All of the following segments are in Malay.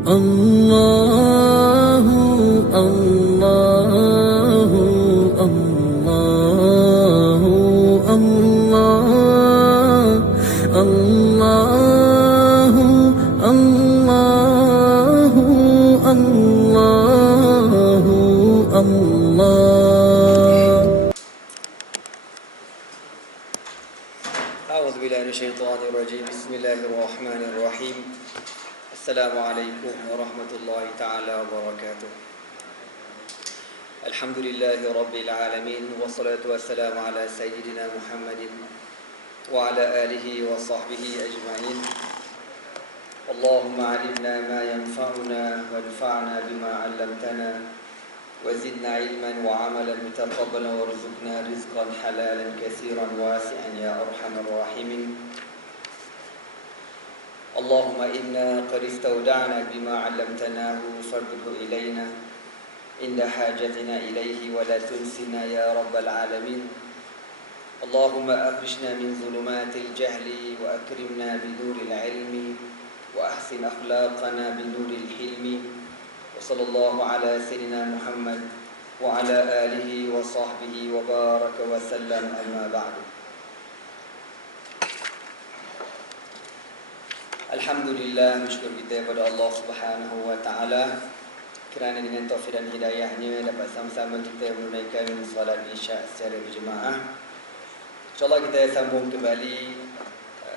الله الله الله الله الله الله الله الله. أعوذ بالله من الشيطان الرجيم. بسم الله الرحمن الرحيم. السلام عليكم ورحمة الله تعالى وبركاته. الحمد لله رب العالمين، والصلاة والسلام على سيدنا محمد وعلى آله وصحبه أجمعين. اللهم علمنا ما ينفعنا وانفعنا بما علمتنا وزدنا علما وعملا متقبلا وارزقنا رزقا حلالا كثيرا واسعا يا أرحم الراحمين. اللهم إنا قد استودعنا بما علمتناه فارده إلينا عند حاجتنا إليه ولا تنسنا يا رب العالمين. اللهم أخرجنا من ظلمات الجهل وأكرمنا بنور العلم وأحسن أخلاقنا بنور الحلم. وصلى الله على سيدنا محمد وعلى آله وصحبه وبارك وسلم. أما بعد. Alhamdulillah, bersyukur kita kepada Allah Subhanahu wa taala kerana dengan taufik dan hidayahnya dapat sama-sama kita menunaikan solat Isya secara berjemaah. InsyaAllah kita sambung kembali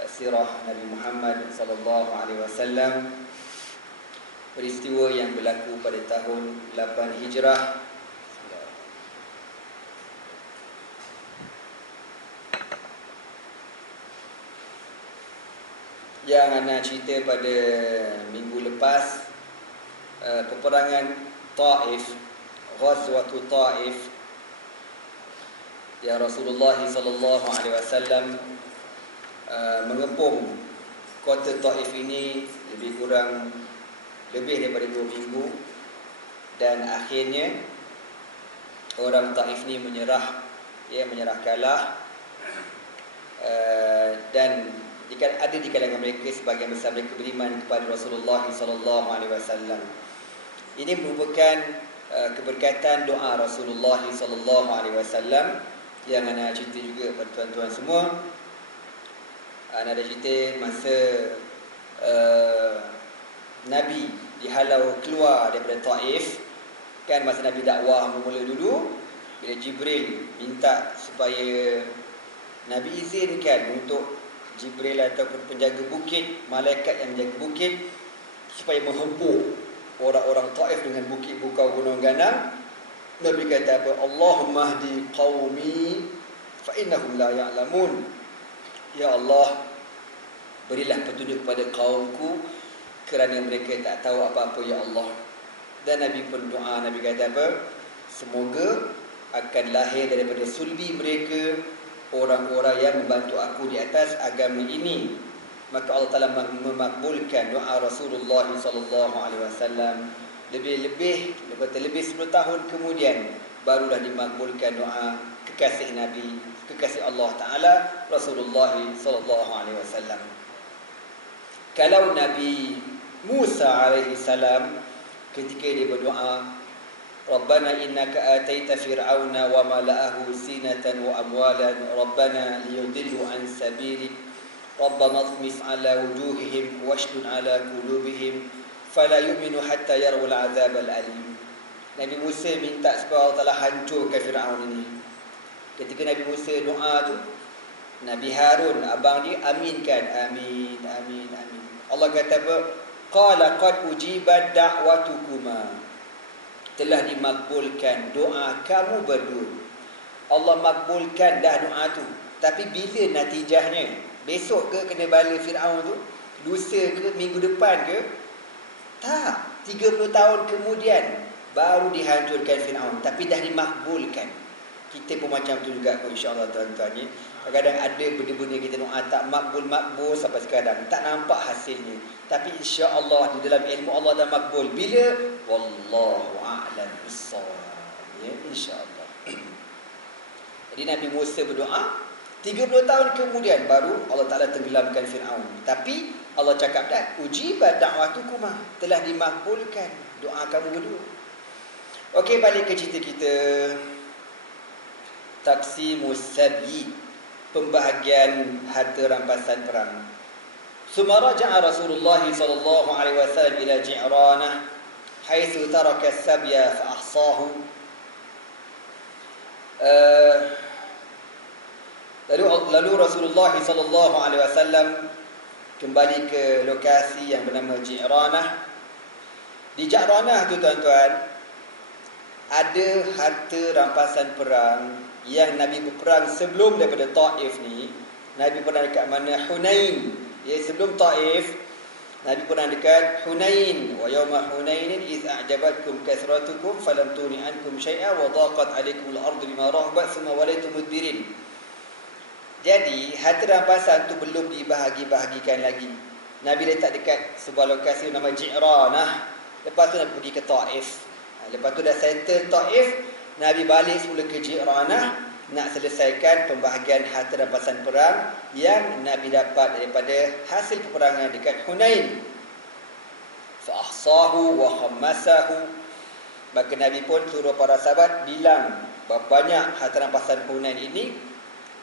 sirah Nabi Muhammad sallallahu alaihi wasallam, peristiwa yang berlaku pada tahun 8 Hijrah. Yang Ana cerita pada minggu lepas, peperangan Taif, Ghazwatu Taif, yang Rasulullah sallallahu alaihi wasallam mengepung kota Taif ini lebih daripada 2 minggu, dan akhirnya orang Taif ini menyerah kalah, dan ada di kalangan mereka sebagian besar mereka beriman kepada Rasulullah sallallahu alaihi wasallam. Ini merupakan keberkatan doa Rasulullah sallallahu alaihi wasallam yang ana cerita juga kepada tuan-tuan semua. Ana ada cerita masa Nabi dihalau keluar daripada Taif, kan masa Nabi dakwah bermula dulu, bila Jibril minta supaya Nabi izinkan untuk Jibril ataupun penjaga bukit, malaikat yang menjaga bukit, supaya menghempur orang-orang Taif dengan bukit bukau gunung ganang. Nabi kata apa? Allahumma hdi qaumi fa innahum la ya'lamun. Ya Allah, berilah petunjuk kepada kaumku kerana mereka tak tahu apa-apa ya Allah. Dan Nabi pun doa, Nabi kata apa? Semoga akan lahir daripada sulbi mereka orang-orang yang membantu aku di atas agama ini. Maka Allah Ta'ala memakbulkan doa Rasulullah sallallahu alaihi wasallam. Lebih 10 tahun kemudian barulah dimakbulkan doa kekasih Nabi, kekasih Allah Ta'ala, Rasulullah sallallahu alaihi wasallam. Kalau Nabi Musa alaihi salam ketika dia berdoa, Rabbana innaka ataita fir'auna wa mala'ahu zinatan wa amwalan Rabbana liyudillu an sabilik Rabbana tmis ala wujuhihim washdud ala qulubihim fala yu'minu hatta yarawul azab al-alim. Nabi Musa minta supaya Allah Ta'ala hancurkan Fir'aun ini. Ketika Nabi Musa doa tu, Nabi Harun abang dia aminkan, amin amin amin. Allah kata apa? Qala qad ujibat da'watukuma, telah dimakbulkan doa kamu berdua. Allah makbulkan dah doa tu, tapi bila natijahnya? Besok ke kena bala Fir'aun tu? Lusa ke? Minggu depan ke? Tak, 30 tahun kemudian baru dihancurkan Fir'aun, tapi dah dimakbulkan. Kita pun macam tu juga pun, insya-Allah tuan-tuan ni. Kadang-kadang ada benda-benda kita doa tak makbul sampai sekarang, tak nampak hasilnya. Tapi insya-Allah di dalam ilmu Allah dah makbul. Bila? Wallahu a'lam bissawab. Ya, insya-Allah. Jadi Nabi Musa berdoa, 30 tahun kemudian baru Allah Ta'ala tenggelamkan Fir'aun. Tapi Allah cakap dah, ujibat da'watukuma, telah dimakbulkan doa kamu berdua. Okey, balik ke cerita kita. Taqsimus sabi, pembahagian harta rampasan perang. Summa raja'a Rasulullah sallallahu alaihi wasallam ila Ji'ranah haitsu taraka as-sabya fa ahsahu. Lalu Rasulullah sallallahu alaihi wasallam kembali ke lokasi yang bernama Ji'ranah. Di Ji'ranah tu tuan-tuan, ada harta rampasan perang yang Nabi berperang sebelum daripada Taif ni. Nabi pernah dekat mana? Hunain. Ya, sebelum Taif, Nabi pernah dekat Hunain. Wa yawma Hunainin iz a'jabatkum kathratukum falam tuni ankum syai'a wa daqat 'alaykumul ardu bima rahabat thumma walaytum mudbirin. Jadi, harta rampasan tu belum dibahagi-bahagikan lagi. Nabi letak dekat sebuah lokasi nama Ji'ranah. Lepas tu Nabi pergi ke Taif. Lepas tu dah settle Taif, Nabi balik semula ke Ji'ranah nak selesaikan pembahagian harta rampasan perang yang Nabi dapat daripada hasil peperangan dekat Hunain. Fa ahsahu wa khammasahu. Maka Nabi pun suruh para sahabat bilang berapa banyak harta rampasan Hunain ini,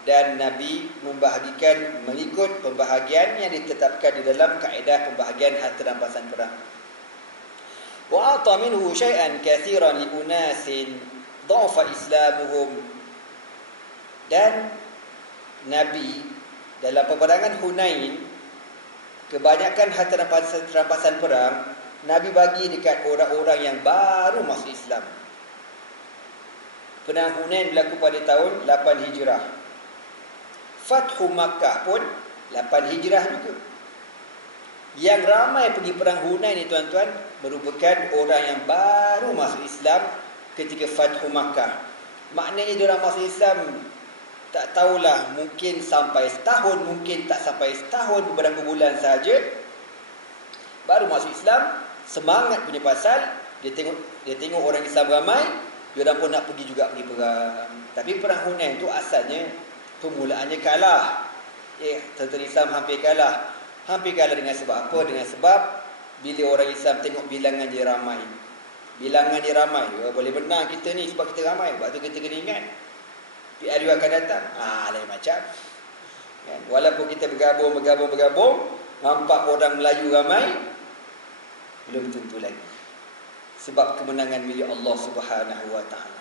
dan Nabi membahagikan mengikut pembahagian yang ditetapkan di dalam kaedah pembahagian harta rampasan perang. Wa ata minhu syai'an katsiran li unasin dhafa islamuhum. Dan Nabi dalam peperangan Hunain, kebanyakan harta rampasan perang Nabi bagi dekat orang-orang yang baru masuk Islam. Perang Hunain berlaku pada tahun 8 Hijrah. Fathu Makkah pun 8 Hijrah juga. Yang ramai pergi perang Hunain ni tuan-tuan merupakan orang yang baru masuk Islam ketika Fathu Makkah. Maknanya diorang masuk Islam tak tahulah, mungkin sampai setahun, mungkin tak sampai setahun, beberapa bulan saja baru masuk Islam. Semangat punya pasal dia tengok orang Islam ramai, diorang pun nak pergi juga pergi perang. Tapi perang Hunain tu asalnya permulaannya kalah. Tentera Islam hampir kalah. Hampir kalah dengan sebab apa? Dengan sebab bila orang Islam tengok bilangan dia ramai. Bilangan dia ramai, boleh menang kita ni sebab kita ramai. Sebab tu kita kena ingat PRU akan datang. Lain macam. Kan? Walaupun kita bergabung, nampak orang Melayu ramai, belum tentu lagi. Sebab kemenangan milik Allah Subhanahu wa taala.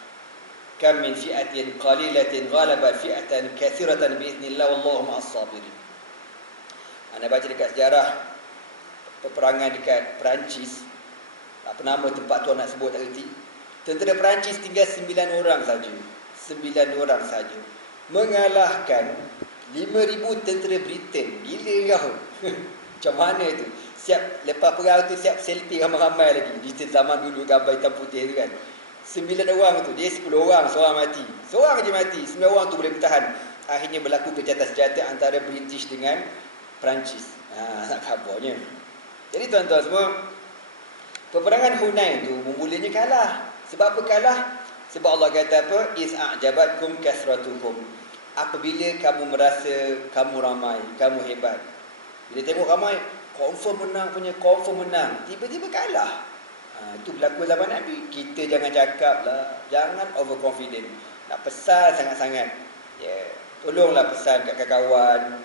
Kam min fi'atin qalilatin ghalabat fi'atan katsiratan biiznillah wallahu ma'as sabirin. Anda baca dekat sejarah peperangan dekat Perancis. Apa nama tempat tu nak sebut tak reti. Tentera Perancis tinggal 9 orang saja. 9 orang saja mengalahkan 5,000 tentera Britain. Gila kau. Macam mana tu? Siap lepas perang tu siap selfie ramai-ramai lagi. Di zaman dulu gambar hitam putih tu kan. 9 orang tu, dia 10 orang, seorang mati. Seorang je mati, 9 orang tu boleh bertahan. Akhirnya berlaku gencatan senjata antara British dengan Perancis. Nak khabarnya. Jadi tuan-tuan semua, peperangan Hunain tu mulanya kalah. Sebab apa kalah? Sebab Allah kata apa? Iz a'jabatkum kasratukum. Apabila kamu merasa kamu ramai, kamu hebat. Bila tengok ramai, confirm menang punya, confirm menang. Tiba-tiba kalah. Itu berlaku zaman Nabi. Kita jangan cakap lah, jangan overconfident. Nak pesan sangat-sangat. Tolonglah pesan kat kawan-kawan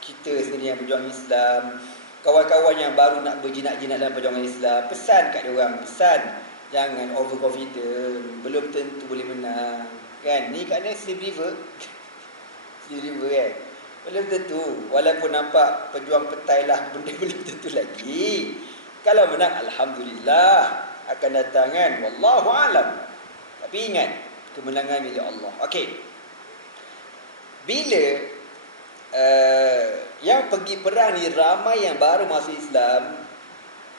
kita sendiri yang berjuang Islam, kawan-kawan yang baru nak berjinak-jinak dalam perjuangan Islam, pesan kat dia orang, pesan. Jangan overconfident, belum tentu boleh menang. Kan? Ni kat ni Slip River. Slip River kan? Belum tentu. Walaupun nampak pejuang petai lah, benda belum tentu lagi. Kalau menang, Alhamdulillah. Akan datang kan? Wallahu alam. Tapi ingat, kemenangan milik Allah. Okey. Bila yang pergi perang ni ramai yang baru masuk Islam,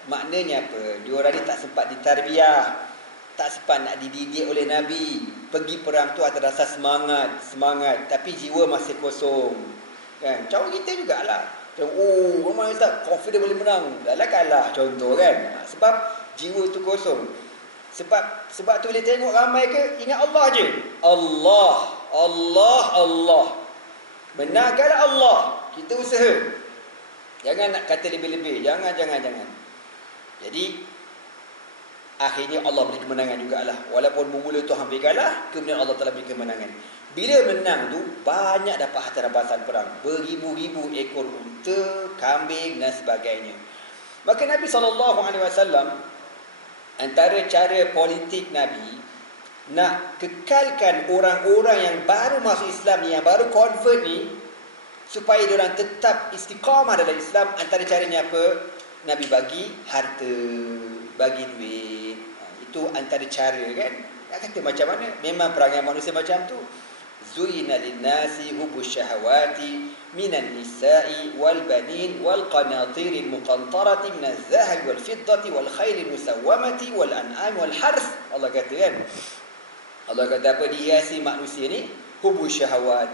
maknanya apa? Diorang ni tak sempat ditarbiyah, tak sempat nak dididik oleh Nabi. Pergi perang tu atas rasa semangat, tapi jiwa masih kosong. Kan? Cara kita jugalah. Ramai tak confident boleh menang, dah lah kalah contoh kan. Sebab jiwa tu kosong. Sebab tu bila tengok ramai ke, ingat Allah je. Allah. Menangkan Allah. Kita usaha. Jangan nak kata lebih-lebih. Jangan. Jadi akhirnya Allah beri kemenangan jugalah. Walaupun bermula tu hampir kalah, kemudian Allah telah beri kemenangan. Bila menang tu, banyak dapat harta rampasan perang. Beribu-ribu ekor unta, kambing dan sebagainya. Maka Nabi SAW, antara cara politik Nabi, nak kekalkan orang-orang yang baru masuk Islam ni, yang baru convert ni, supaya diorang tetap istiqamah dalam Islam. Antara caranya apa? Nabi bagi harta, bagi duit. Itu antara cara kan. Nak kata macam mana? Memang perangai manusia macam tu. Zuyina linnasi hubbus syahawati minan nisa'i wal banin wal qanatiril muqantarati minaz zahabi wal fiddati wal khairil musawwamati wal an'am wal hars. Allah kata kan. Allah kata apa? Dihiasi manusia ni hubbus syahawat,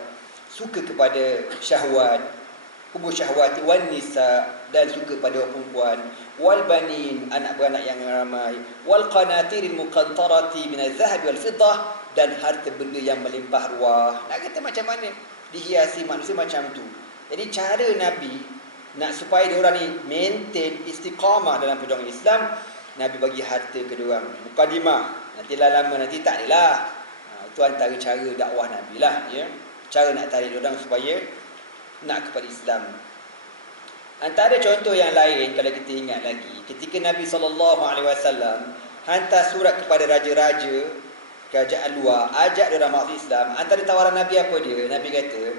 suka kepada syahwat, hubbus syahwati wan nisa, dan suka pada perempuan, wal banin, anak beranak yang ramai, wal qanatiril muqantarati minaz zahabi wal fiddah, dan harta benda yang melimpah ruah. Nak kata macam mana? Dihiasi manusia macam tu. Jadi cara Nabi nak supaya diorang ni maintain istiqamah dalam perjuangan Islam, Nabi bagi harta ke diorang. Mukadimah. Nanti lama nanti tak adalah. Itu antara cara dakwah Nabi lah, ya. Cara nak tarik diorang supaya nak kepada Islam. Antara contoh yang lain, kalau kita ingat lagi, ketika Nabi SAW hantar surat kepada raja-raja kerajaan luar, ajak diorang masuk Islam. Antara tawaran Nabi apa dia? Nabi kata,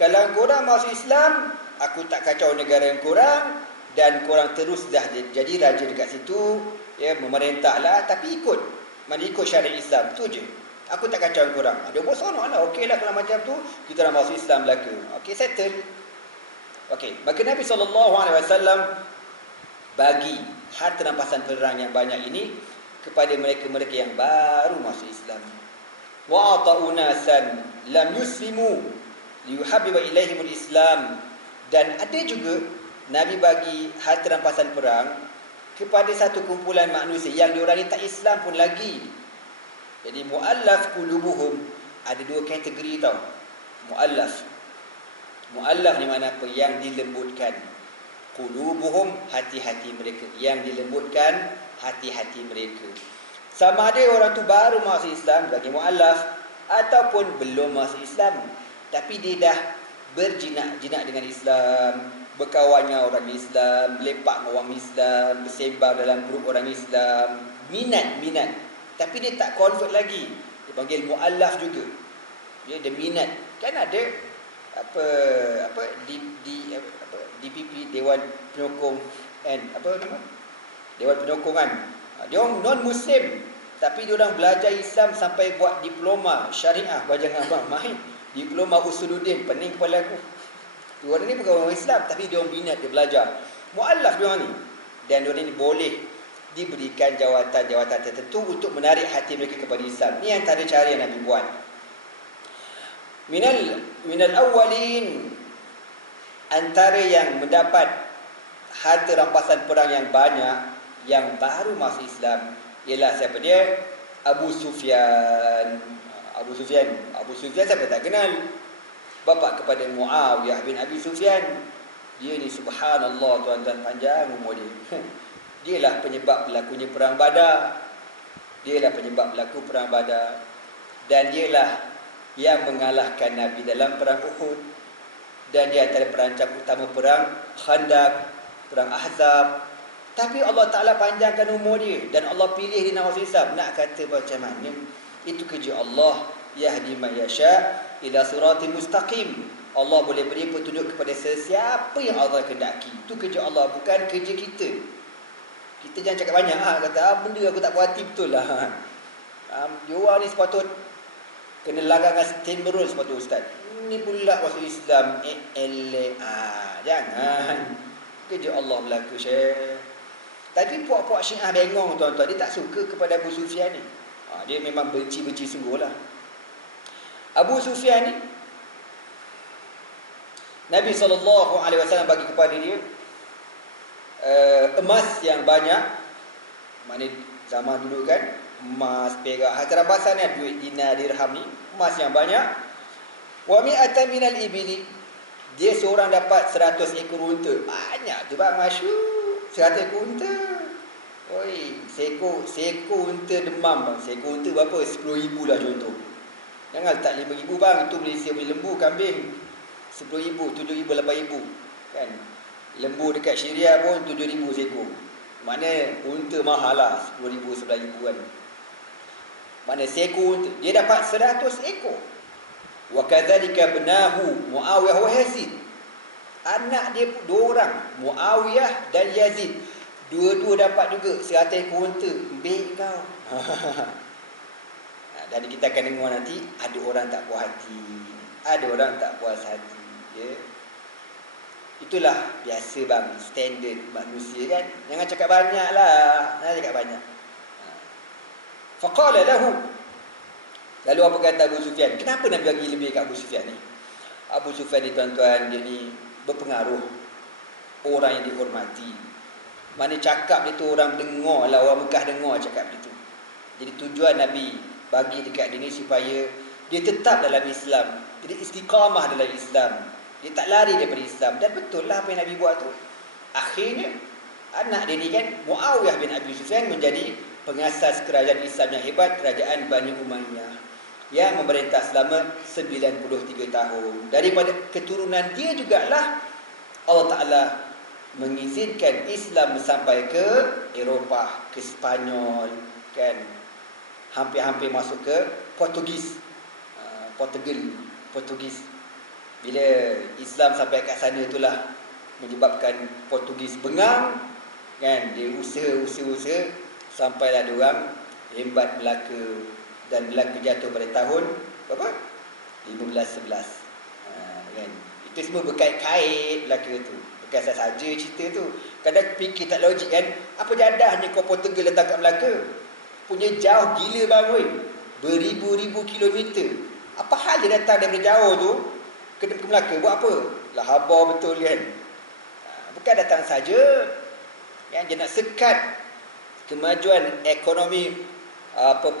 kalau korang masuk Islam, aku tak kacau negara yang korang, dan korang terus dah jadi raja dekat situ, ya, memerintah lah, tapi ikut syariat Islam, tu je. Aku tak kacau korang. Dia pun sonok lah, okey lah kalau macam tu, kita dah masuk Islam belaka. Okey, settle. Okey, maka Nabi SAW bagi harta rampasan perang yang banyak ini kepada mereka-mereka yang baru masuk Islam. Wa ata'u nasan lam yuslimu liyuhabbiba ilaihimul Islam. Dan ada juga Nabi bagi harta rampasan perang kepada satu kumpulan manusia yang diorang ni tak Islam pun lagi. Jadi mu'allaf qulubuhum, ada dua kategori tau. Mu'allaf ni mana apa? Yang dilembutkan. Qulubuhum, hati-hati mereka. Yang dilembutkan hati-hati mereka. Sama ada orang tu baru masuk Islam, bagi mu'allaf, ataupun belum masuk Islam, tapi dia dah berjinak-jinak dengan Islam, berkawan dengan orang Islam, lepak dengan orang Islam, bersebar dalam grup orang Islam, minat, tapi dia tak convert lagi. Dia panggil mu'allaf juga. Dia minat. Kan ada DPP, Dewan Penyokong, Dewan Penyokongan. Dia orang non-Muslim, tapi dia orang belajar Islam sampai buat diploma syariah. Jangan abang main diploma Usuluddin, pening kepala aku. Dia orang ni bukan orang Islam, tapi dia orang minat, dia belajar. Mu'allaf dia orang ni. Dan dia orang ni boleh diberikan jawatan-jawatan tertentu untuk menarik hati mereka kepada Islam. Ni antara cara yang Nabi buat. Minal awwalin, antara yang mendapat harta rampasan perang yang banyak, yang baru masuk Islam, ialah siapa dia? Abu Sufyan. Abu Sufyan siapa tak kenal? Bapa kepada Muawiyah bin Abi Sufyan. Dia ni subhanallah, tuan-tuan, panjang umur dia. Dialah penyebab berlakunya perang Badar. Dan dialah yang mengalahkan Nabi dalam perang Uhud. Dan dia antara perancang utama perang Khandaq, perang Ahzab. Tapi Allah Ta'ala panjangkan umur dia, dan Allah pilih dia nak masuk Islam. Nak kata macam mana? Itu kerja Allah. Yahdi man yasha' ila siratin mustaqim. Allah boleh beri petunjuk kepada sesiapa yang Allah kehendaki. Itu kerja Allah, bukan kerja kita. Kita jangan cakap banyak. Kata, benda aku tak puas hati, betul lah. Dia orang ni sepatut kena langgar dengan steamroll sepatut ustaz. Ni pula masuk Islam. Jangan. Kerja Allah berlaku, Syekh. Tapi puak-puak Syiah bengong, tuan-tuan. Dia tak suka kepada Abu Sufyan ni. Dia memang benci-benci sungguh lah. Abu Sufyan ni, Nabi SAW bagi kepada dia emas yang banyak. Maknanya zaman dulu kan, emas, perak, harta rampasan duit dinar, dirham ni, emas yang banyak. Wa mi'atan minal ibili, Dia seorang dapat 100 ekor unta. Banyak tu bang, masyur. 100 ekor unta. Oi, seekor unta demam bang. Seekor unta berapa? 10,000 lah contoh. Jangan letak 5,000 bang. Itu Malaysia punya lembu, kambing 10,000, 7,000, 8,000. Kan? Lembu dekat Syria pun 7,000 seekor. Maknanya unta mahal lah, 10,000, 11,000 kan. Maknanya seekor unta. Dia dapat 100 ekor. Wa kadzalika benahu Muawiyah wa Yazid. Anak dia dua orang, Muawiyah dan Yazid. Dua-dua dapat juga 100 ekor unta. Baik kau. Dan kita akan dengar nanti, ada orang tak puas hati, ada orang tak puas hati, ya. Itulah biasa bang, standard manusia kan. Jangan cakap banyak lah. Jangan cakap banyak. Faqala lahu. Lalu apa kata Abu Sufyan? Kenapa Nabi bagi lebih kat Abu Sufyan ni? Abu Sufyan ni tuan-tuan, dia ni berpengaruh. Orang yang dihormati. Mana cakap dia tu orang dengar lah, orang Mekah dengar cakap dia tu. Jadi tujuan Nabi bagi dekat dia ni supaya dia tetap dalam Islam. Jadi istiqamah dalam Islam. Dia tak lari daripada Islam. Dan betul lah apa yang Nabi buat tu. Akhirnya anak dia ni kan, Muawiyah bin Abi Sufyan menjadi pengasas kerajaan Islam yang hebat, kerajaan Bani Umayyah, yang memerintah selama 93 tahun. Daripada keturunan dia jugalah Allah Ta'ala mengizinkan Islam sampai ke Eropah, ke Spanyol, kan, hampir-hampir masuk ke Portugis. Portugis. Bila Islam sampai kat sana itulah menyebabkan Portugis bengang, kan, dia usaha sampailah dia orang hebat Melaka, dan Melaka jatuh pada tahun berapa? 1511. Kan? Itu semua berkait-kait Melaka tu. Bukan saja cerita tu. Kadang fikir tak logik kan. Apa jadahnya kau Portugal datang kat Melaka? Punya jauh gila bang weh. Beribu-ribu kilometer. Apa hal dia datang daripada jauh tu ke Melaka? Buat apa? Lah habar betul kan. Bukan datang saja. Yang dia nak sekat kemajuan ekonomi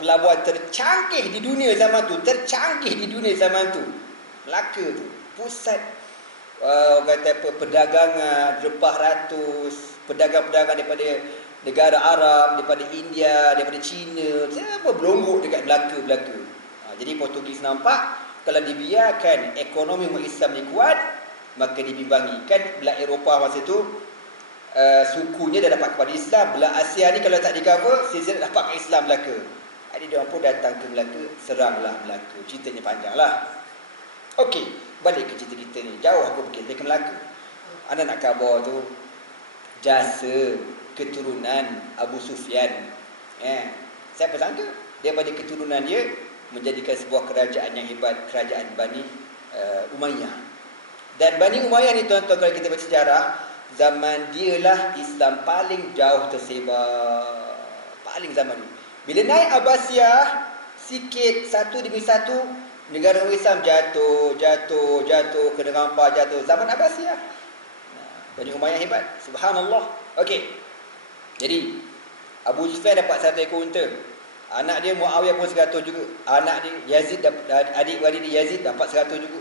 pelabuhan tercanggih di dunia zaman tu. Melaka tu pusat kata apa, perdagangan rempah ratus, pedagang-pedagang daripada negara Arab, daripada India, daripada China, siapa berlombok dekat Melaka. Jadi Portugis nampak kalau dibiarkan ekonomi umat Islam ni kuat, maka dibimbangi. Kan belah Eropah masa tu sukunya dah dapat kepada Islam. Belah Asia ni kalau tak di cover, sisa dapat ke Islam Melaka. Jadi dia pun datang ke Melaka, seranglah Melaka. Ceritanya panjang lah. Okey, balik ke cerita kita ni. Jauh aku pergi ke Melaka. Anda nak khabar tu jasa keturunan Abu Sufyan. Siapa sangka daripada keturunan dia menjadikan sebuah kerajaan yang hebat, kerajaan Bani Umayyah. Dan Bani Umayyah ni tuan-tuan, kalau kita baca sejarah, zaman dialah Islam paling jauh tersebar. Paling zaman ni. Bila naik Abbasiyah, sikit satu demi satu, negara Islam jatuh, kena rampas jatuh. Zaman Abbasiyah. Bani Umayyah hebat. Subhanallah. Okey. Jadi, Abu Sufyan dapat 1 ekor unta. Anak dia Muawiyah pun 100 juga. Anak dia Yazid, adik-beradik dia Yazid dapat 100 juga.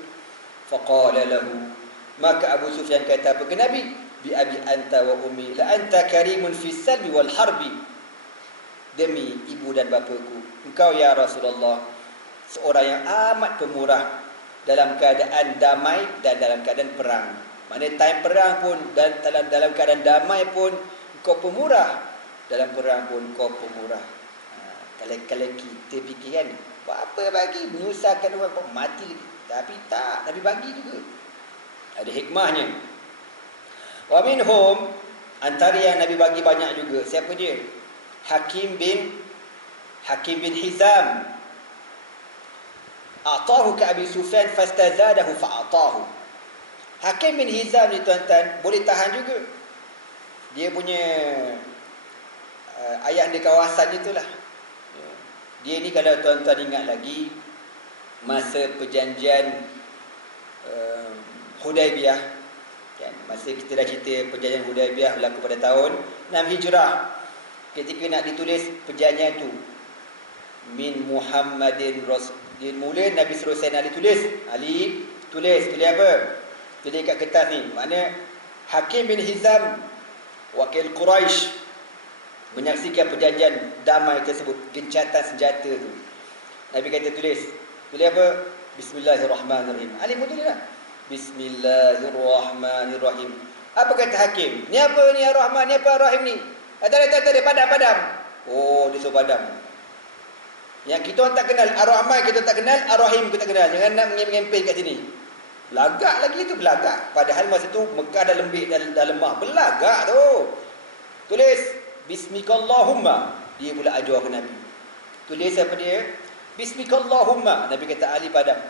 Faqala lahu. Maka Abu Sufyan kata apa ke Nabi? Bi abi anta wa ummi la anta karimun fi salbi wal harbi. Demi ibu dan bapaku, engkau ya Rasulullah seorang yang amat pemurah dalam keadaan damai dan dalam keadaan perang. Maknanya time perang pun dan dalam keadaan damai pun kau pemurah, dalam perang pun kau pemurah. Kalau kita fikir kan, buat apa bagi menyusahkan orang, kau mati lagi. Tapi tak, Nabi bagi juga. Ada hikmahnya. Wa minhum, antara yang Nabi bagi banyak juga. Siapa dia? Hakim bin Hizam. A'tahu ka Abi Sufyan fastazadahu fa'atahu. Hakim bin Hizam ni tuan-tuan boleh tahan juga. Dia punya ayah di kawasan itulah. Dia ni kalau tuan-tuan ingat lagi masa perjanjian Hudaibiyah, kan, masa kita dah cerita perjanjian Hudaibiyah berlaku pada tahun 6 Hijrah. Ketika nak ditulis perjanjian tu, min Muhammadin Rasul, dia mula Nabi suruh Sayyidina Ali tulis. Ali tulis apa? Tulis kat kertas ni. Maknanya Hakim bin Hizam, wakil Quraisy, menyaksikan perjanjian damai tersebut, gencatan senjata tu. Nabi kata tulis. Tulis apa? Bismillahirrahmanirrahim. Ali pun tulis lah. Bismillahirrahmanirrahim. Apa kata Hakim? Ni apa ni Ar-Rahman? Ni apa Ar-Rahim ni? Tak ada. Padam. Oh, dia suruh padam. Yang kita orang tak kenal Ar-Rahman, kita tak kenal Ar-Rahim, kita tak kenal. Jangan nak mengempel kat sini. Belagak lagi tu, belagak. Padahal masa tu Mekah dah lembik, dah lemah. Belagak tu. Tulis Bismikallahumma. Dia pula ajar ke Nabi. Tulis apa dia? Bismikallahumma. Nabi kata Ali padam.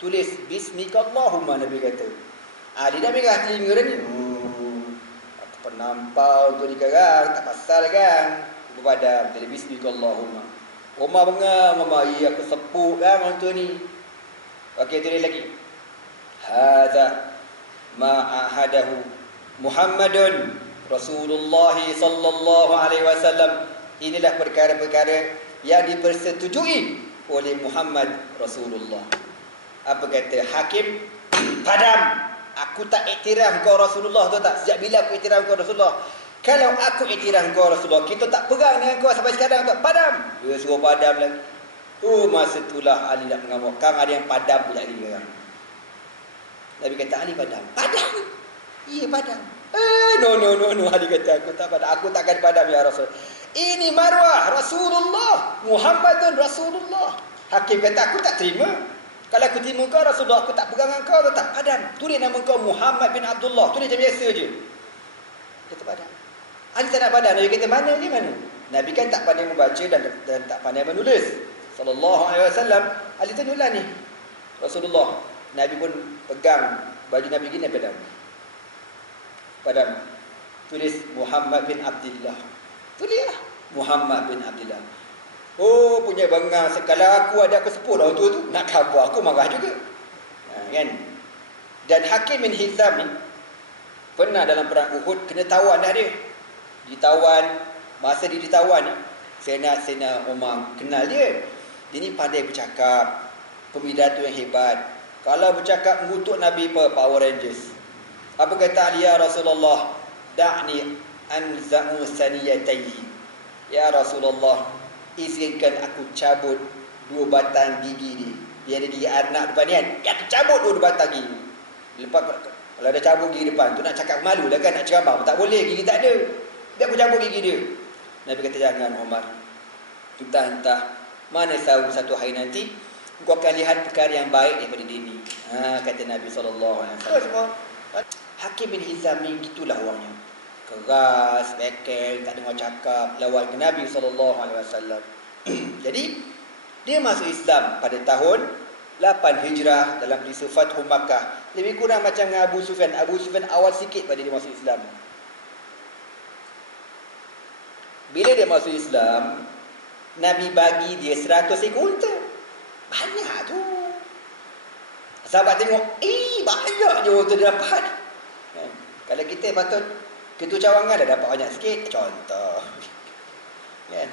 Tulis Bismikallahumma. Nabi kata Ali dah merah telinga dah ni. Aku penampau untuk dikarang. Tak pasal kan. Aku padam. Tulis Bismikallahumma. Umar bengang, Umar, aku sepuk kan orang tua ni. Okey, tulis lagi. Hadza ma ahadahu Muhammadun Rasulullah sallallahu alaihi wasallam. Inilah perkara-perkara yang dipersetujui oleh Muhammad Rasulullah. Apa kata Hakim? Padam. Aku tak iktiraf kau Rasulullah, tahu tak? Sejak bila aku iktiraf kau Rasulullah? Kalau aku iktiraf kau Rasulullah, kita tak pegang dengan kau sampai sekarang, tak padam. Dia suruh padam lagi. Masa itulah Ali nak mengamuk. Kang ada yang padam pula Ali sekarang. Nabi kata Ali padam. Padam? Iya padam. No. Ali kata aku tak padam. Aku takkan padam ya Rasul. Ini marwah Rasulullah. Muhammadun Rasulullah. Hakim kata aku tak terima. Kalau aku terima kau Rasulullah, aku tak pegang dengan kau, tak padam. Tulis nama kau Muhammad bin Abdullah. Tulis macam biasa je. Kata padam. Ali tak nak padam. Nabi kata mana ni mana? Nabi kan tak pandai membaca dan tak pandai menulis. Sallallahu alaihi wasallam. Ali tunjuklah ni. Rasulullah. Nabi pun pegang baju Nabi gini padam. Padam. Tulis Muhammad bin Abdullah. Tulislah Muhammad bin Abdullah. Oh, punya bengang. Kalau aku ada aku sepuluh orang tua tu nak khabar aku marah juga. Kan? Dan Hakim bin Hizam ni pernah dalam perang Uhud kena tawan dah dia. Ditawan, masa dia ditawan ni, Sayyidina Umar kenal dia. Dia ni pandai bercakap, pemidato yang hebat. Kalau bercakap mengutuk Nabi Power Rangers. Apa kata Ali ya Rasulullah? Da'ni anza'u saniyatayhi. Ya Rasulullah, izinkan aku cabut dua batang gigi ni. Dia ada gigi anak depan ni kan. Aku cabut dua batang gigi. Lepas kalau ada cabut gigi depan tu nak cakap malu lah kan, nak ceramah. Tak boleh, gigi tak ada. Dia aku cabut gigi dia. Nabi kata jangan Umar. Entah mana tahu satu hari nanti kau akan lihat perkara yang baik daripada dia ni. Kata Nabi SAW. Hakim bin Hizam ni gitulah orangnya. Keras, bekel, tak dengar cakap, lawan ke Nabi SAW. Jadi dia masuk Islam pada tahun 8 Hijrah dalam peristiwa Fathul Makkah. Lebih kurang macam dengan Abu Sufyan. Abu Sufyan awal sikit pada dia masuk Islam. Bila dia masuk Islam, Nabi bagi dia 100 ekor unta. Banyak tu. Sahabat tengok, banyak je unta dia dapat. Kalau kita patut ketua cawangan dah dapat banyak sikit. Contoh. Kan?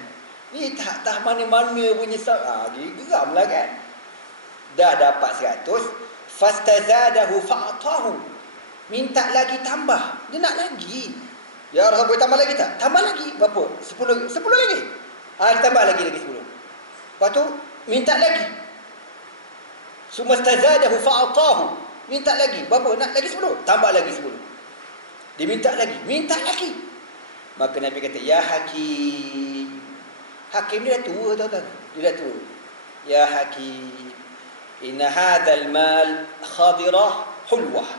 Ni tak mana-mana punya dia geram lah kan. Dah dapat 100, fastazadahu fa'atahu. Minta lagi tambah. Dia nak lagi. Ya Rasul boleh tambah lagi tak? Tambah lagi. Berapa? 10 lagi. Dia tambah lagi 10. Lepas tu minta lagi. Sumastazadahu fa'atahu. Minta lagi. Berapa? Nak lagi 10. Tambah lagi 10. Dia minta lagi. Minta lagi. Maka Nabi kata, ya Hakim. Hakim dia dah tua tuan-tuan. Dia dah tua. Ya Hakim. Inna hadzal mal khadirah hulwah.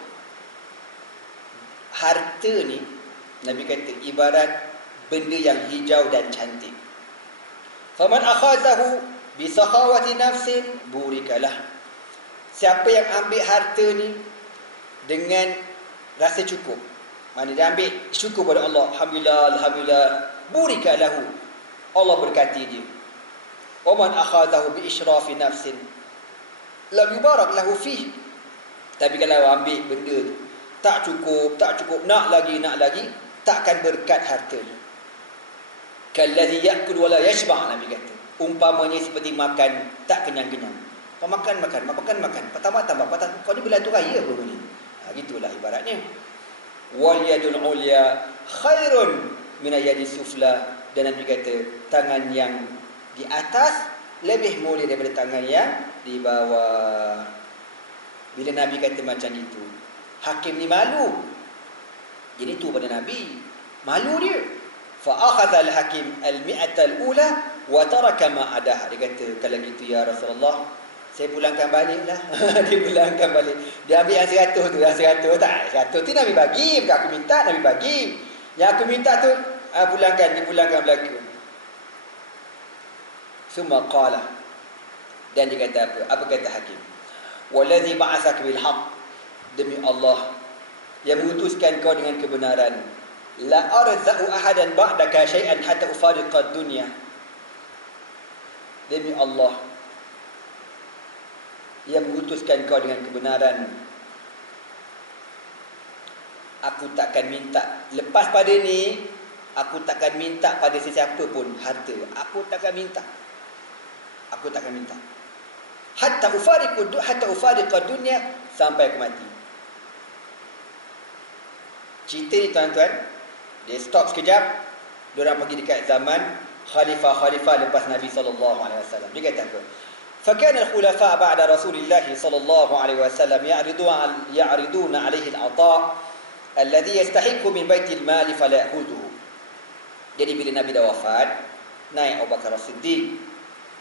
Harta ni Nabi kata ibarat benda yang hijau dan cantik. Faman akhazahu bi sakhawati nafsin burikalah. Siapa yang ambil harta ni dengan rasa cukup, mana dia ambil syukur pada Allah, alhamdulillah, burikalahu, Allah berkati dia. Waman akhazahu bi israfi nafsin lam yubarak lahu fih. Tapi kalau ambil benda tu tak cukup, nak lagi, takkan berkat hartanya. Kallazi ya'kul wala yashba', Nabi kata. Umpamanya seperti makan tak kenyang-kenyang. Makan. Tambah. Kau ni belatur raya apa ni? Gitulah ibaratnya. Wal yadul ulya khairun min yadi sufla. Dan Nabi kata tangan yang di atas lebih mulia daripada tangan yang di bawah. Bila Nabi kata macam itu, hakim ni malu. Jadi tu pada Nabi, malu dia. Fa akhadha al-hakim al-mi'ata al-ula wa taraka ma adah. Dia kata, kalau gitu ya Rasulullah, saya pulangkan baliklah. Dia pulangkan balik. Dia ambil yang 100 tu, yang 100 tak. 100 tu Nabi bagi, bukan aku minta, Nabi bagi. Yang aku minta tu pulangkan, dipulangkan belaka. Summa qala. Dan dia kata apa? Apa kata hakim? Wallazi ba'athaka bil haqq, demi Allah yang mengutuskan kau dengan kebenaran, la arza'u ahadan ba'daka syai'an hatta ufariqa dunya. Demi Allah yang mengutuskan kau dengan kebenaran, aku takkan minta lepas pada ni, aku takkan minta pada sesiapa pun harta. Aku takkan minta. Hatta ufariqa dunya, sampai aku mati. Cerita ni tuan-tuan, dia stop sekejap. Diorang pergi dekat zaman khalifah lepas Nabi SAW. Dia kata apa? فكان الخلفاء بعد رسول الله صلى الله عليه وسلم يعرضون عليه العطاء الذي يستحق من بيت المال فلا يأخذه. Jadi bila Nabi dah wafat, naik Abu Bakar As-Siddiq.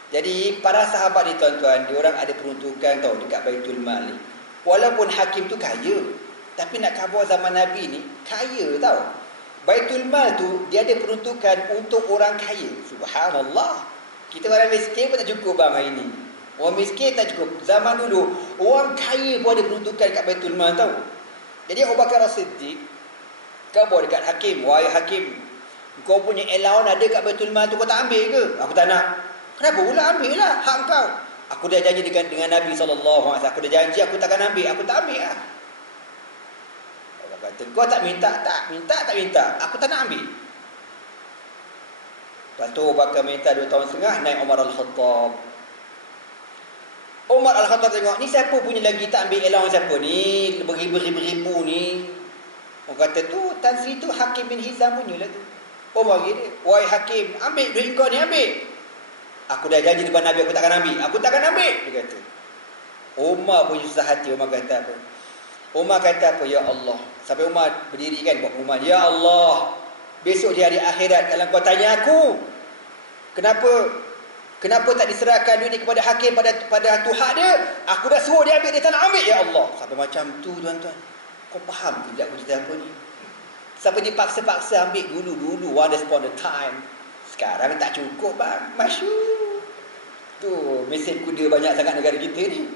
Jadi para sahabat ni tuan-tuan, diorang ada peruntukan tau dekat Baitul Mal ni. Walaupun hakim tu kaya, tapi nak khabar zaman Nabi ni kaya tau. Baitul Mal tu dia ada peruntukan untuk orang kaya. Subhanallah. Kita orang miskin pun tak cukup bang hari ni. Orang miskin tak cukup. Zaman dulu orang kaya pun ada peruntukan kat Baitul Mal tau. Jadi Abu Bakar As-Siddiq khabar dekat hakim, wahai hakim, kau punya allowance ada kat Baitul Mal tu, kau tak ambil ke? Aku tak nak. Kenapa pula? Ambil lah, hak kau. Aku dah janji dengan Nabi SAW. Aku dah janji aku takkan ambil. Aku tak ambil lah. Allah kata, kau tak minta? Tak minta. Aku tak nak ambil. Lepas tu bakal minta 2 tahun setengah, naik Umar Al-Khattab. Umar Al-Khattab tengok, ni siapa punya lagi tak ambil allowance siapa ni? Beribu-ribu ni. Orang kata tu, Tan Sri tu Hakim bin Hizam punya lah tu. Umar gini, wahai Hakim, ambil duit kau ni, ambil. Aku dah janji depan Nabi, aku takkan ambil. Dia kata. Umar punya susah hati. Umar kata apa? Ya Allah. Sampai Umar berdiri kan buat rumah. Ya Allah, besok di hari akhirat kalau kau tanya aku, kenapa tak diserahkan duit ni kepada hakim pada Tuhan dia? Aku dah suruh dia ambil, dia tak nak ambil. Ya Allah. Sampai macam tu tuan-tuan. Kau faham tidak aku cerita apa ni? Sampai dipaksa-paksa ambil dulu once upon a time. Sekarang tak cukup bang. Masyur. Tu mesin kuda banyak sangat negara kita ni.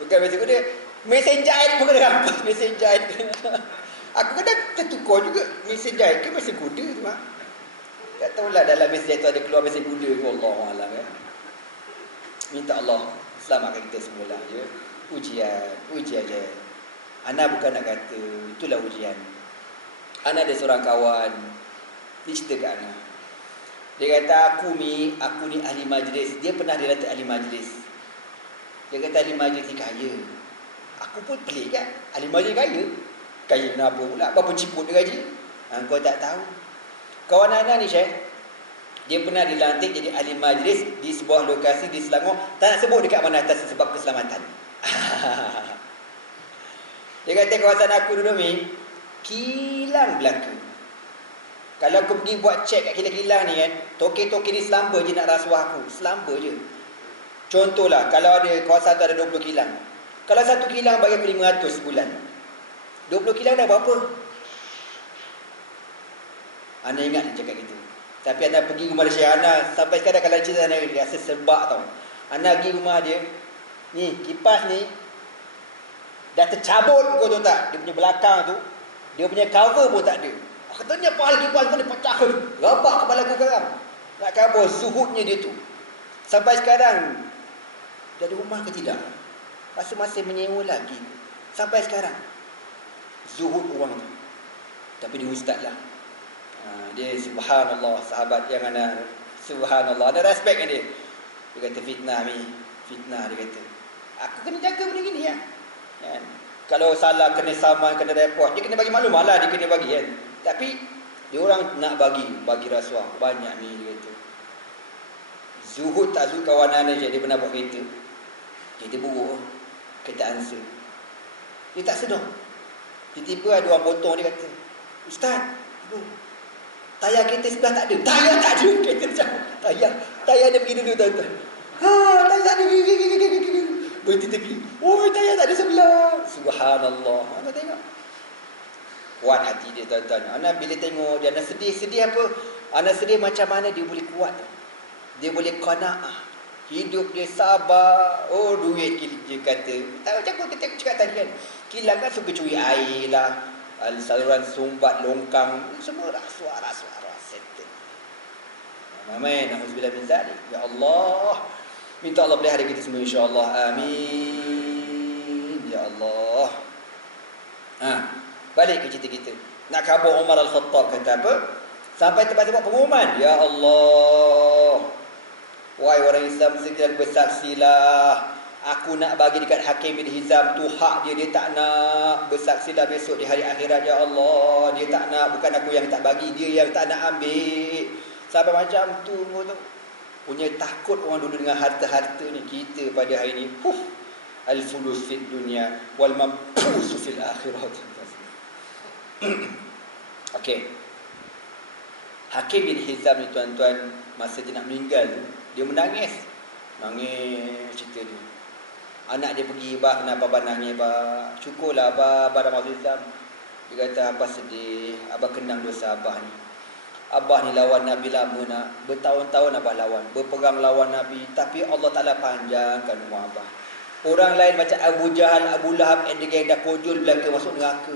Bukan mesin kuda, mesin jahit pun kena rampas. Mesin jahit. Aku kadang tertukar juga. Mesin jahit ke mesin kuda tu bang? Tak tahulah dalam mesin jahit tu ada keluar mesin kuda ke. Allahualam ya. Minta Allah selamatkan kita semula je. Ujian je. Ana bukan nak kata itulah ujian. Ana ada seorang kawan, dia cerita kat Ana. Dia kata aku ni ahli majlis. Dia pernah dilatih ahli majlis. Dia kata ahli majlis ni kaya. Aku pun pelik kan. Ahli majlis kaya. Kaya kenapa pula? Berapa ciput dia gaji? Kau tak tahu. Kawan Ana ni Syekh, dia pernah dilantik jadi ahli majlis di sebuah lokasi di Selangor. Tak nak sebut dekat mana atas sebab keselamatan. Dia kata kawasan aku dulu ni kilang belaka. Kalau aku pergi buat cek kat kilang-kilang ni kan, toke-toke ni selamba je nak rasuah aku. Selamba je. Contohlah, kalau ada kawasan tu ada 20 kilang. Kalau satu kilang bagi aku 500 sebulan. 20 kilang dah berapa? Ana ingat dia cakap gitu. Tapi Ana pergi rumah dia Syekh Ana, sampai sekarang kalau cerita Ana rasa sebab tau. Ana pergi rumah dia, ni kipas ni dah tercabut kau tahu tak? Dia punya belakang tu, dia punya cover pun tak ada. Katanya pahal kipas pun dia pecah. Rabak kepala aku sekarang. Nak kabur zuhudnya dia tu. Sampai sekarang dia ada rumah ke tidak? Rasa masih menyewa lagi. Sampai sekarang zuhud orang tu. Tapi dia ustaz lah. Dia subhanallah, sahabat yang Ana subhanallah, ada respect kan dia. Dia kata fitnah ni, fitnah dia kata. Aku kena jaga benda gini ya. Kan? Kalau salah kena saman, kena report, dia kena bagi maklum, malah dia kena bagi kan. Tapi dia orang nak bagi rasuah banyak ni dia kata. Zuhud tak zuhud kawanan dia pernah buat kereta. Dia buruk. Kereta answer. Dia tak sedar. Tiba-tiba ada orang potong, dia kata, "Ustaz, tayar kereta sebelah tak ada." Tayar tak ada. Kereta macam tayar dia pergi dulu tuan-tuan. Tayar tak ada. Berhenti tepi. Oh, tayar tak ada sebelah. Subhanallah. Ana tengok. Kuat hati dia tuan-tuan. Ana bila tengok dia, ana sedih apa? Ana sedih macam mana dia boleh kuat. Dia boleh qanaah. Hidup dia sabar. Oh, duit dia kata. Tak macam aku cakap tadi kan. Kilang kan suka curi air lah. Saluran sumbat, longkang. Semua rasuah. Settle. Amin. Na'udzubillah min zalik. Ya Allah. Minta Allah pelihara kita semua insya-Allah. Amin. Ya Allah. Balik ke cerita kita. Nak khabar Umar Al-Khattab kata apa? Sampai tempat-tempat pengumuman. Ya Allah. Wahai orang Islam sekalian bersaksilah. Aku nak bagi dekat Hakim bin Hizam tu hak dia tak nak. Bersaksilah besok di hari akhirat ya Allah. Dia tak nak, bukan aku yang tak bagi, dia yang tak nak ambil. Sampai macam tu punya takut orang dulu dengan harta-harta ni. Kita pada hari ni al-fulus fid dunya wal mampusu fil akhirat. Okey. Hakim bin Hizam ni tuan-tuan, masa dia nak meninggal tu, dia menangis cerita dia. Anak dia pergi, "Abah, kenapa abah nangis, abah? Syukurlah abah dah masuk Islam." Dia kata, "Abah sedih, abah kenang dosa abah ni. Abah ni lawan Nabi lama nak. Bertahun-tahun abah lawan. Berperang lawan Nabi. Tapi Allah Ta'ala panjangkan umur abah. Orang lain macam Abu Jahal, Abu Lahab, and the gang dah kojol belaka masuk neraka.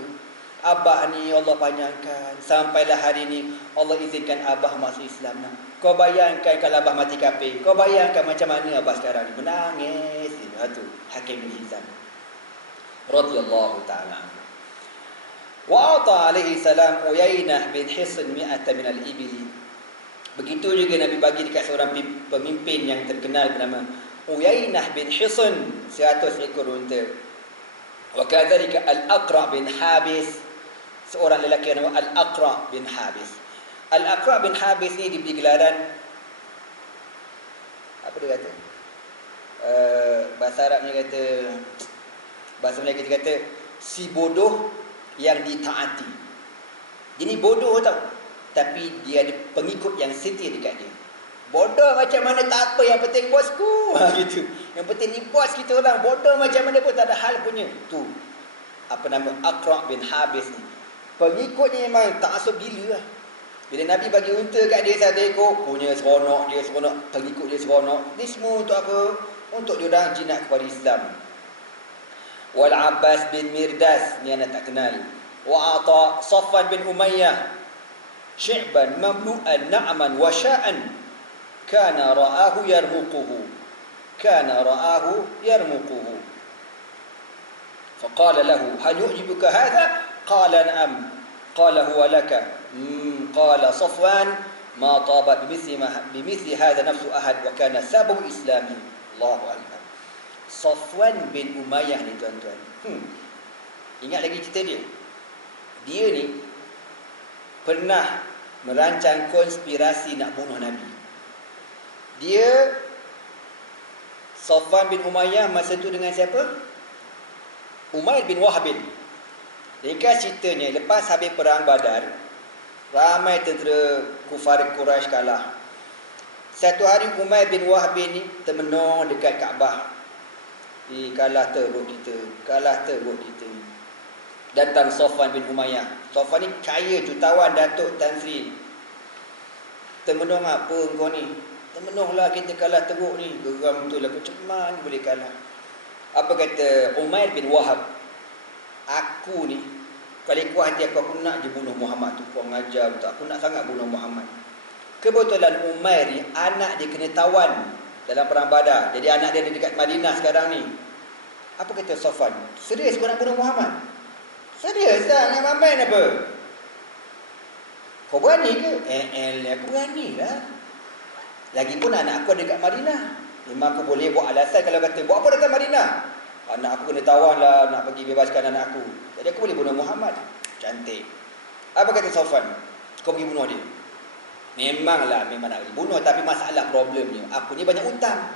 Abah ni Allah panjangkan. Sampailah hari ni Allah izinkan abah masuk Islam nak. Kau bayangkan kalau abah mati kafir. Kau bayangkan macam mana abah sekarang ni." Menangis. Itu Hakim bin Hizam radhiyallahu ta'ala. Wa ata alaihi salam Uyainah bin Hisn 100 min al-ibli. Begitu juga Nabi bagi dekat seorang pemimpin yang terkenal bernama Uyainah bin Hisn 100 ekor unta. Wa kadzalika Al-Aqra bin Habis, seorang lelaki yang nama Al-Aqra bin Habis. Al-Aqra bin Habis ni diberi gelaran apa dia kata? Bahasa Arabnya kata, bahasa Melayu kita kata si bodoh yang ditaati. Jadi bodoh tau, tapi dia ada pengikut yang setia dekat dia. Bodoh macam mana tak apa, yang penting bosku. Gitu. Yang penting ni bos kita orang. Bodoh macam mana pun tak ada hal punya. Tu apa nama Aqra bin Habis ni. Pengikut ni memang taksub gila lah. Bila Nabi bagi unta kat dia 1 ekor, punya seronok, dia seronok, pengikut dia seronok. Ni semua untuk apa? Untuk dia orang jinak kepada Islam. Wal Abbas bin Mirdas, ni anak tak kenal. Wa ata Safwan bin Umayyah syi'ban mamlu'an na'man wa sya'an kana ra'ahu yarmuquhu. Faqala lahu hal yu'jibuka hadha? Qala na'am. Qala huwa laka. Qala Safwan ma taba bimithli hadha nafsu ahad wa kana sababu islami. Allahu akbar. Safwan bin Umayyah ni tuan-tuan. Ingat lagi cerita dia. Dia ni pernah merancang konspirasi nak bunuh Nabi. Dia Safwan bin Umayyah masa tu dengan siapa? Umair bin Wahbin. Ringkas ceritanya, lepas habis perang Badar, ramai tentera kufar Quraisy kalah. Satu hari Umair bin Wahbin ni termenung dekat Kaabah. Kalah teruk kita. Ni. Datang Safwan bin Umayyah. Safwan ni kaya, jutawan, Datuk Tan Sri. Termenung apa kau ni? Termenunglah kita kalah teruk ni. Geram betul lah, macam mana boleh kalah? Apa kata Umair bin Wahab? Aku ni, kalau kuat hati aku nak je bunuh Muhammad tu. Kau ngajar betul. Aku nak sangat bunuh Muhammad. Kebetulan Umair ni, anak dia kena tawan dalam perang Badar. Jadi anak dia dekat Madinah sekarang ni. Apa kata Safwan? Serius kau nak bunuh Muhammad? Serius tak? Nak main apa? Kau berani ke? Aku berani lah. Lagipun anak aku ada dekat Madinah. Memang aku boleh buat alasan kalau kata, buat apa datang Madinah? Anak aku kena tawan lah, nak pergi bebaskan anak aku. Jadi aku boleh bunuh Muhammad. Cantik. Apa kata Safwan? Kau pergi bunuh dia. Memang nak pergi bunuh, tapi masalah problemnya, aku ni banyak hutang.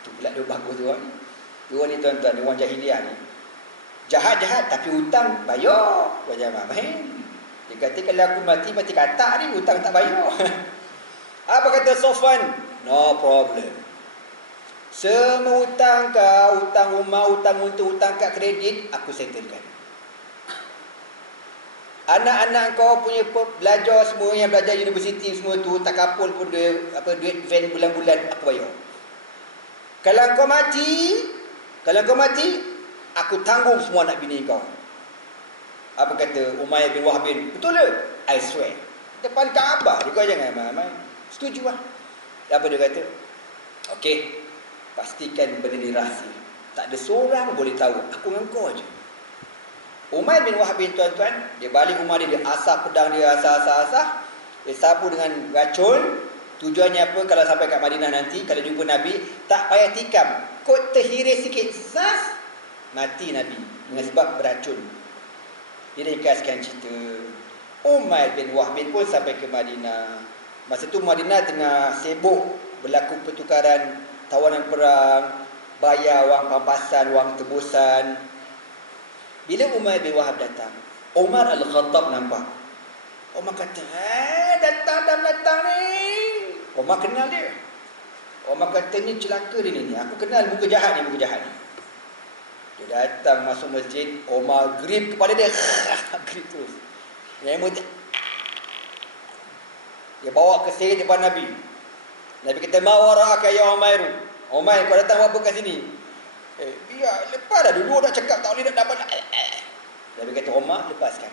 Itu pula dia bagus tu orang ni. Dia ni tuan-tuan, orang jahiliah ni. Jahat-jahat tapi hutang bayar. Jangan main. Dia kata kalau aku mati katak ni, hutang tak bayar. Apa kata Safwan? No problem. Semua hutang kau, hutang rumah, hutang untuk hutang kad kredit, aku settlekan. Anak-anak kau punya belajar semua, yang belajar universiti semua tu, tak kapul pun duit van bulan-bulan, aku bayar. Kalau kau mati, aku tanggung semua anak bini kau. Apa kata Umayyah bin Wahab bin? Betul ke? I swear. Depan Kaabah, dia kata jangan main-main. Setuju lah. Apa dia kata? Okey. Pastikan benda ni rahsia. Tak ada seorang boleh tahu. Aku dengan kau je. Umayyah bin Wahab bin, tuan-tuan, dia balik rumah dia, dia asah pedang dia, asah. Dia sapu dengan racun. Tujuannya apa? Kalau sampai kat Madinah nanti, kalau jumpa Nabi, tak payah tikam. Kot terhiris sikit, sas, mati Nabi. Dengan sebab beracun. Dia ringkaskan cerita. Umayyah bin Wahab bin pun sampai ke Madinah. Masa tu Madinah tengah sibuk berlaku pertukaran tawanan perang, bayar wang pampasan, wang tebusan. Bila Umayyah bin Wahab datang, Umar Al-Khattab nampak. Umar kata, datang ni. Umar kenal dia. Umar kata, ni celaka dia ni. Aku kenal muka jahat ni. Dia datang masuk masjid, Umar grip kepala dia. Grip terus. Dia bawa ke sini depan Nabi. Nabi kata, ma wara'aka ya Umair. Umair, kau datang buat apa kat sini? Lepas dah dulu nak cakap tak boleh nak dapat. Nabi kata, Umar, lepaskan.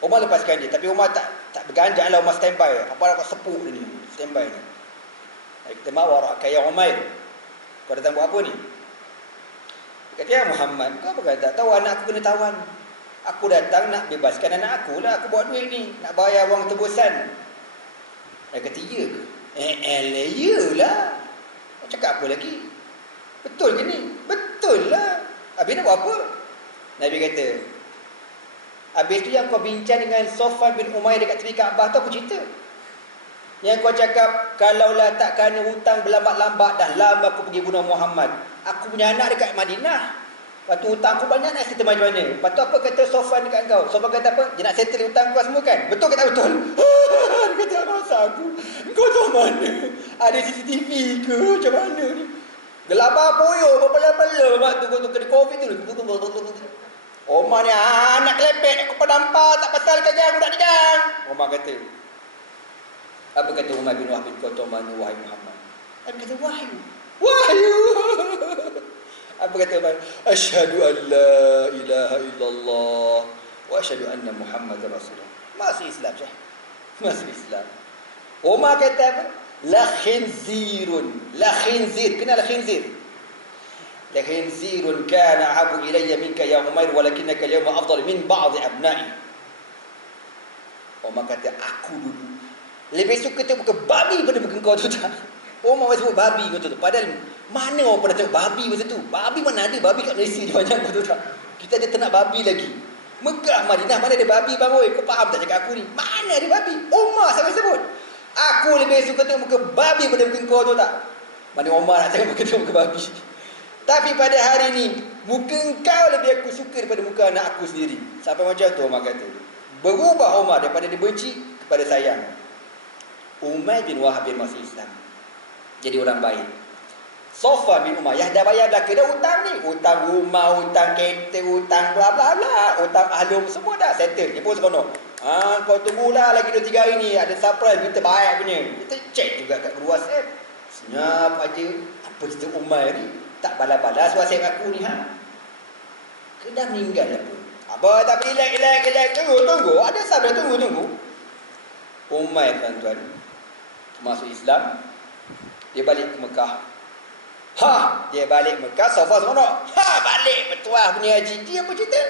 Umar lepaskan dia. Tapi Umar tak berganjak lah. Umar standby. Apa nak sepuk dia ni? Standby ni. Nabi kata, ma wara'aka ya Umair. Kau datang buat apa ni? Dia kata, ya Muhammad, kau apa kata? Tak tahu anak aku kena tawan. Aku datang nak bebaskan anak aku lah. Aku buat duit ni. Nak bayar wang tebusan. Dia kata, ya ke? Iyalah. Kau cakap apa lagi? Betul ke ni? Betul lah. Habis nak buat apa? Nabi kata, habis tu yang kau bincang dengan Safwan bin Umayyah dekat tepi Kaabah tu aku cerita. Yang kau cakap, kalaulah tak kerana hutang berlambat-lambat, dah lama aku pergi bunuh Muhammad. Aku punya anak dekat Madinah. Lepas tu hutang aku banyak, nak settle macam mana? Lepas tu apa kata Safwan dekat kau? Safwan kata apa? Dia nak settle hutang kau semua kan? Betul ke tak betul? Dia kata, masa aku. Kau tahu mana? Ada CCTV ke? Macam mana ni? Gelabah poyo, berpala-pala. Waktu kau kena COVID tu. Omar ni, nak kelepek, nak kau nampak, tak pasal kerja budak ni kan? Omar kata. Apa kata Umar bin Wahab bin, kau tahu mana wahai Muhammad? Nabi kata, wahyu. Apa kata Umar? Asyhadu an la ilaha illallah wa asyhadu anna Muhammadar Rasulullah. Masih Islam je. Masih Islam. Umar kata apa? La khinzirun. La khinzir. Kenal khinzir? La khinzirun kana ahabu ilayya minka ya Umair walakinnaka al-yawma afdal min ba'd abna'i. Umar kata, aku dulu lebih suka tengok muka babi pada muka kau tu tak? Umar masih sebut babi kau tu. Padahal mana orang pernah tengok babi masa tu? Babi mana ada? Babi kat Malaysia dia banyak kau tu tak? Kita ada ternak babi lagi. Mekah, Madinah, mana ada babi bang oi? Kau faham tak cakap aku ni? Mana ada babi? Umar sampai sebut. Aku lebih suka tengok muka babi pada muka kau tu tak? Mana Umar nak tengok muka babi? Tapi pada hari ni, muka kau lebih aku suka daripada muka anak aku sendiri. Sampai macam tu Umar kata. Berubah Umar daripada dia benci kepada sayang. Umayyah bin Wahab bin masuk Islam. Jadi orang baik. Safwan bin Umayyah dah bayar belaka dah hutang ni. Hutang rumah, hutang kereta, hutang bla bla bla. Hutang ahlum semua dah settle. Dia pun seronok. Kau tunggulah lagi 2-3 hari ni. Ada surprise kita baik punya. Kita check juga kat WhatsApp. Senyap aja. Apa cerita Umayyah ni? Tak balas-balas WhatsApp aku ni ha. Kena meninggal lah pun. Apa tak relax. Tunggu. Ada sabar tunggu. Umayyah tuan-tuan masuk Islam. Dia balik ke Mekah. Dia balik Mekah, Safwan seronok. Balik bertuah punya haji. Dia apa cerita?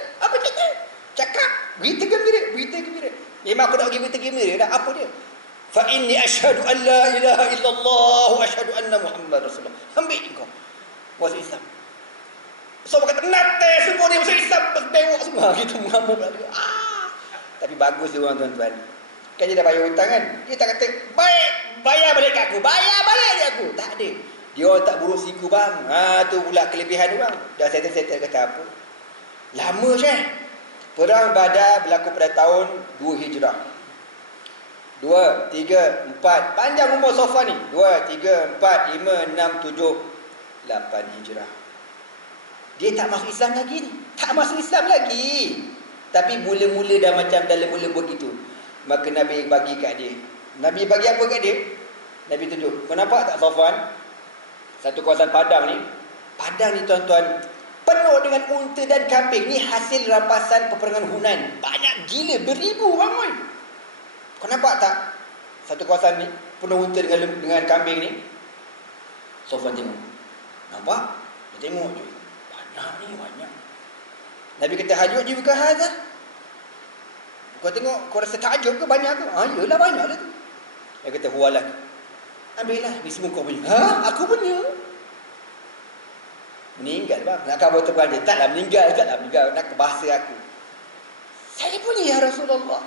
Cakap berita gembira. Memang aku nak bagi berita gembira dah. Apa dia? Fa inni asyhadu an la ilaha illallah wa asyhadu anna Muhammad Rasulullah. Ambil kau. Masuk Islam. Safwan kata, Kita mengamuk lagi. Tapi bagus dia orang tuan-tuan. Kan dia dah bayar hutang kan. Dia tak kata, baik, bayar balik kat aku. Bayar balik je aku. Tak ada. Dia orang tak buruk siku bang. Tu pula kelebihan orang. Dah settle kata apa. Lama Syekh. Perang Badar berlaku pada tahun 2 Hijrah. 2, 3, 4. Panjang umur Safwan ni. 2, 3, 4, 5, 6, 7, 8 Hijrah. Dia tak masuk Islam lagi ni. Tak masuk Islam lagi. Tapi mula-mula dah macam dah lembut-lembut gitu. Maka Nabi bagi kat dia. Nabi bagi apa kat dia? Nabi tunjuk. Kau nampak tak Safwan? Satu kawasan padang ni. Padang ni tuan-tuan, penuh dengan unta dan kambing. Ni hasil rampasan peperangan Hunain. Banyak gila, beribu bangun. Kau nampak tak? Satu kawasan ni penuh unta dengan kambing ni. Safwan tengok. Nampak? Dia tengok je. Banyak ni, banyak. Nabi kata, hajud je bukan hazah. Kau tengok, kau rasa takjub ke banyak ke? Yalah banyak lah tu. Dia kata, huwalah. Ambillah, ni semua kau punya. Aku punya. Meninggal bang. Nak kau terperanjat. Taklah meninggal. Nak ke bahasa aku. Saya punya ya Rasulullah.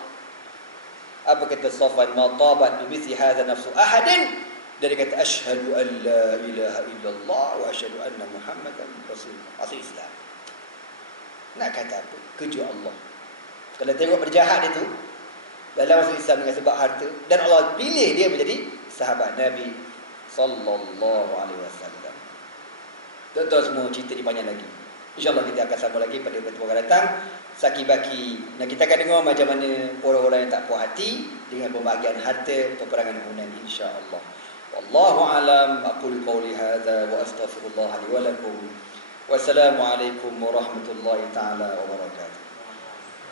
Apa kata Safwan? Ma tabat bimithli hadha nafsu ahadin. Dia kata, asyhadu an la ilaha illallah wa asyhadu anna Muhammadan Rasulullah. Masuk Islam. Nak kata apa? Kerja Allah. Kalau tengok berjahat dia tu, dalam masuk Islam dengan sebab harta, dan Allah pilih dia menjadi sahabat Nabi sallallahu alaihi wasallam. Tuan-tuan semua, cerita ni panjang lagi. InsyaAllah kita akan sambung lagi pada pertemuan akan datang. Saki-baki. Dan kita akan dengar macam mana orang-orang yang tak puas hati dengan pembahagian harta peperangan Hunain, insya-Allah. Wallahu alam. Aqulu qawli hadza wa astaghfirullah li wa lakum. Wassalamualaikum warahmatullahi taala wabarakatuh.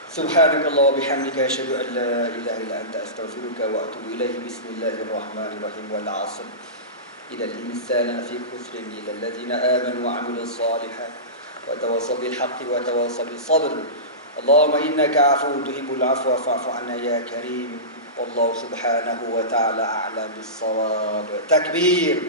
Subhanakallah wa bihamdika asyhadu an la ilaha illa anta astaghfiruka wa atubu ilaik. Bismillahirrahmanirrahim. Wal 'asr. إلى الإنسان في خسر إلا الذين آمنوا وعملوا الصالحات وتواصوا بالحق وتواصوا بالصبر. اللهم إنك عفو تحب العفو فاعف عنا يا كريم. والله سبحانه وتعالى أعلم بالصواب. تكبير.